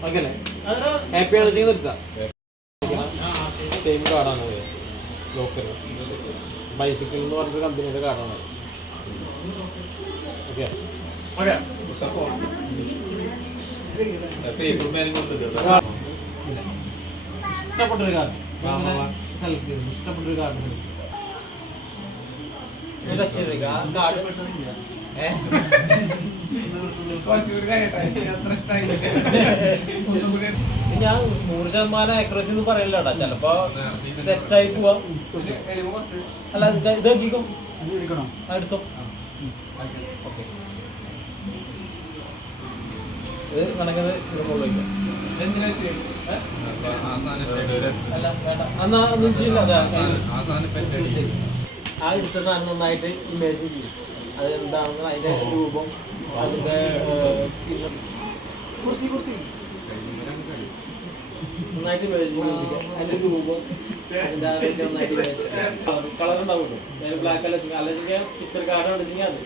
Okay. Happy ആണ് വെച്ചാൽ നിർത്താം സെയിം കാർഡാണ് ലോക്കൽ ബൈസിക്കിൾ എന്ന് പറഞ്ഞൊരു കമ്പനിയുടെ കാർഡാണ് ഓക്കെ. ഇഷ്ടപ്പെട്ടൊരു കാർഡ് സെലക്ട് ചെയ്തു ഇഷ്ടപ്പെട്ടൊരു കാർഡ് ഞാൻ നൂറ് ശതമാനം ആക്യുറസി എന്ന് പറയില്ലടാ ചിലപ്പോ തെറ്റായി പോവാം. അല്ല ഇത് ഇത് നോക്കിക്കോ ആ, എടുത്തോ. ഓക്കെ. ഇത്? അല്ല? വേണ്ട. എന്നാ ഒന്നും ചെയ്യില്ല ആ എടുത്ത സാധനം നന്നായിട്ട് ഇമേജ് ചെയ്യും. അത് എന്താണെന്ന് അതിന്റെ രൂപം അതിന്റെ നന്നായിട്ട് ഇമേജ് ചെയ്യും അതിന്റെ രൂപം അതിന്റെ ആ നന്നായിട്ട് കളർ ഞാൻ ബ്ലാക്ക് അല്ല അല്ലെങ്കിൽ പിക്ചർ കാർഡ് അടിച്ചെങ്കിൽ അത്.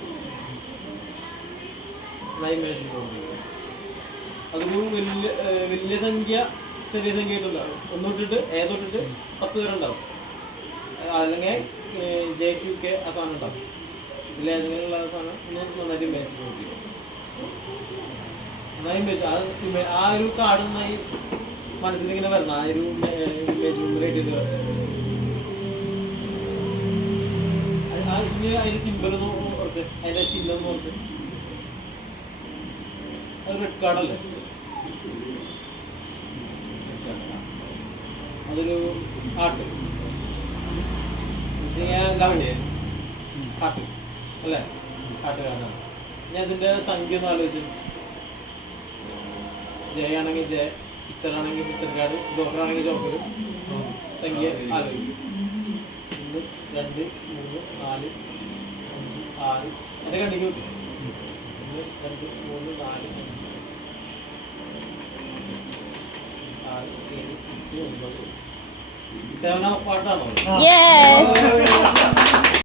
നന്നായി ഇമേജ് ചെയ്യും വലിയ വലിയ സംഖ്യ ചെറിയ സംഖ്യ ആയിട്ടില്ല ഒന്നിട്ടിട്ട് ഏ തൊട്ടിട്ട് പത്ത് പേരുണ്ടാവും. അല്ലെങ്കിൽ ജെ ക്യു കെ ആ സാധനം ഉണ്ടാവും. സാധനം ഒന്ന് നന്നായിട്ട് കാർഡ് മനസ്സിലിങ്ങനെ വരണം. ആ ഒരു ഇമേജ്. അത് ആ ഇനി ഓർത്ത് അതിന്റെ ചിഹ്നം ഒന്ന് ഓർത്ത് അത് റെഡ് കാർഡല്ലേ അതൊരു ആർട്ട് ഹാർട്ട് അല്ലേ? കാണാം ഞാൻ ഇതിന്റെ സംഖ്യ ഒന്ന് ആലോചിച്ചു. ജയ ആണെങ്കിൽ ജയ പിക്ചർ ആണെങ്കിൽ പിക്ചർ കാർഡ് ജോക്കർ ആണെങ്കിൽ ജോക്കർ സംഖ്യ ആലോചിക്കും. ഒന്ന് രണ്ട് മൂന്ന് നാല് അഞ്ച് ആറ്. എന്റെ കണ്ണിക്ക് കിട്ടും ഒന്ന് രണ്ട് മൂന്ന് നാല് അഞ്ച്. ആറ് ഏഴ് എട്ട് ഒമ്പത്. Seven of പാട്ടാണോ.